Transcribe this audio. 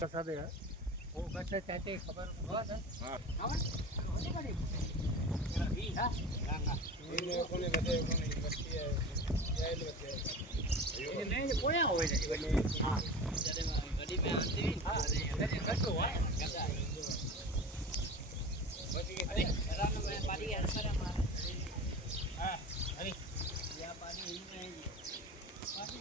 कसा दे वो कसं त्याचे खबर हो ना हां होती का नाही हा सांगा ये कोणी बजे कोणी बच्ची आहे यायला बच्ची आहे ये नहीं कोया होय नहीं हां जरे गाड़ी में आते हैं हां अरे कटो है गदा बची गई घरान में पानी हर पर हमारा हां अरे या पानी ही नहीं पानी